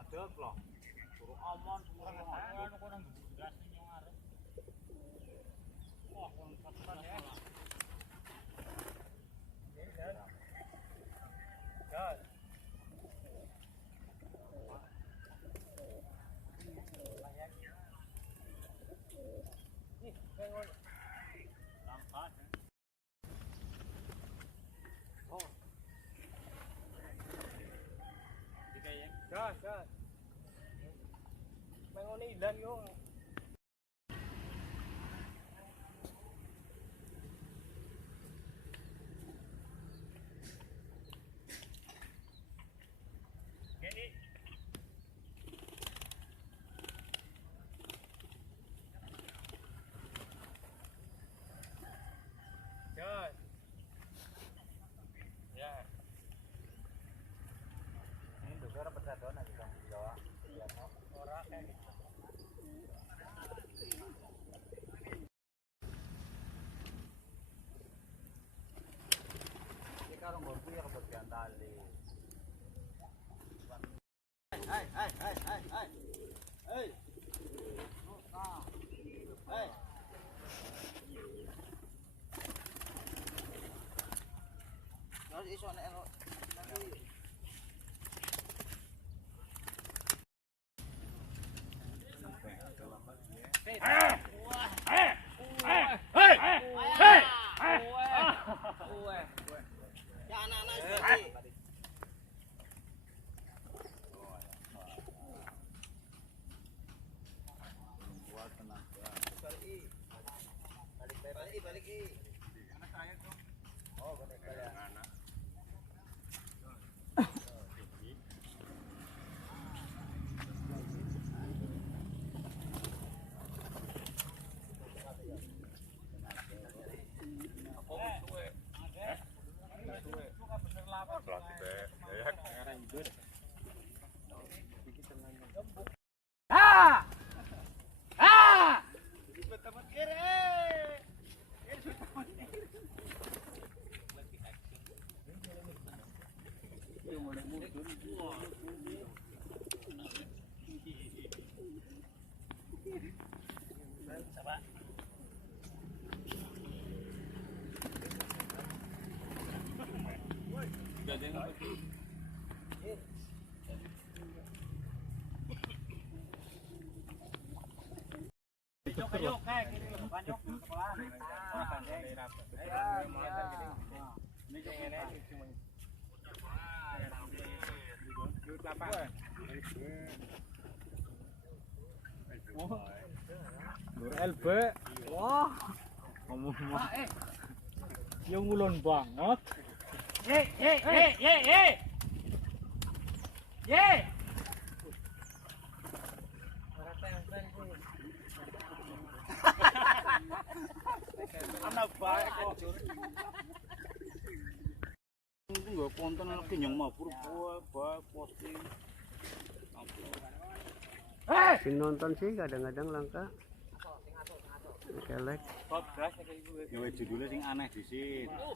ngadeg loh. Suruh omon semua ngono kok nang gas ning ngarep. Wah, kon kapan ya. Gas. Nih, pengen lambat. Oh. Dikayang. Gas. Pengen ilang yo. Karong borbu ya kebagian tali. Hai. Harus iso nek nanti. Balik. Anak saya tuh. Oh, balik ya. Anak. Yuk, kayak gini loh, banyak sekolah. Ini LB. Wah. Ngomong. Yang ngulon banget. Ye. Anak baik kok. Itu enggak konten lagi yang mabur baik posting. Sing nonton sih kadang-kadang langka. Selek. Ya judulnya sing aneh disit. Nah.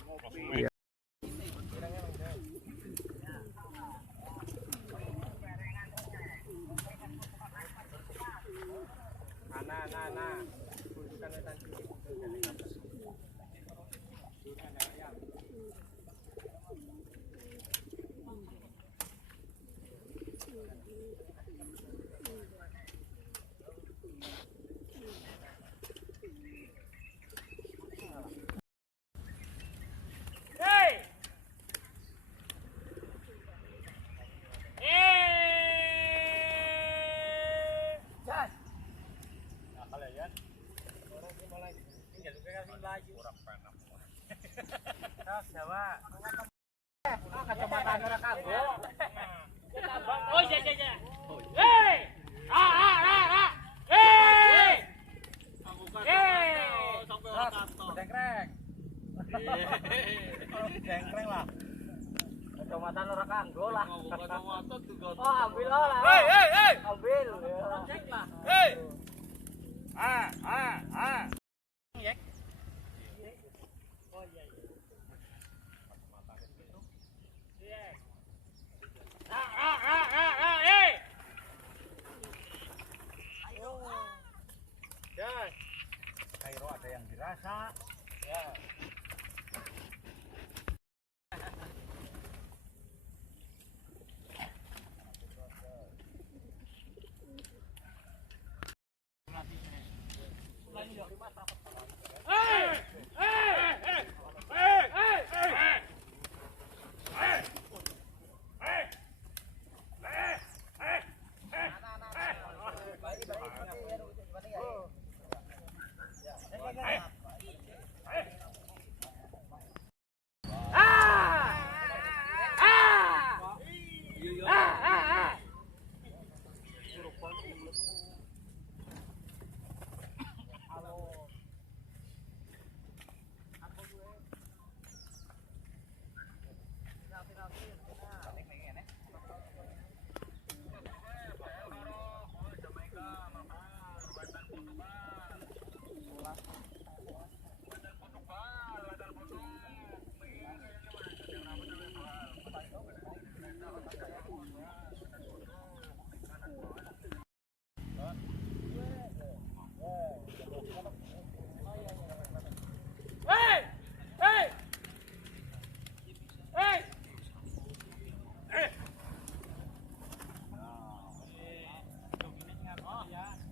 Jawa. Kecamatan ora kanggo. Oh iya. Hei! Hei! Sampai ora kantor. Dengkrek. Dengkrek lah. Kecamatan ora kanggo lah. Kecamatan juga. Oh, ambil lah. Hei! Ambil. Cek lah. Hei! Yek. Oh iya.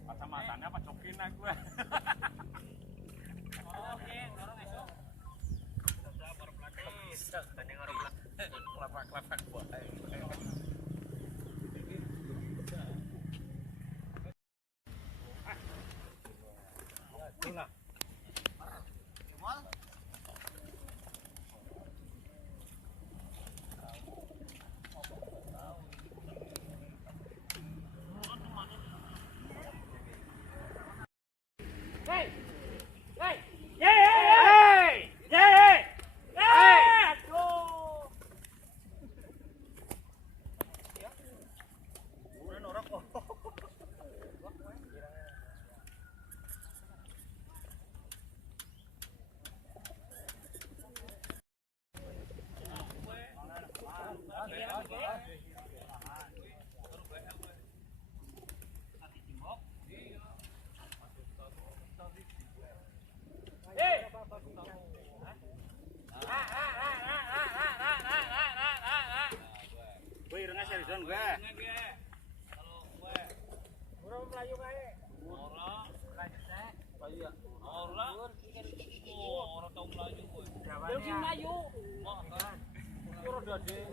Kacamatanya apa cokin aku. Oke, dorong esok. Sabar belakang. Tadi orang belakang. Kelapa-kelapa buat. Gue irengnya seriusan gue. Orang Melayu kae. Orang Melayu ya. Orang tahu Melayu gue. Melayu. Oh, kan. Ora dadi.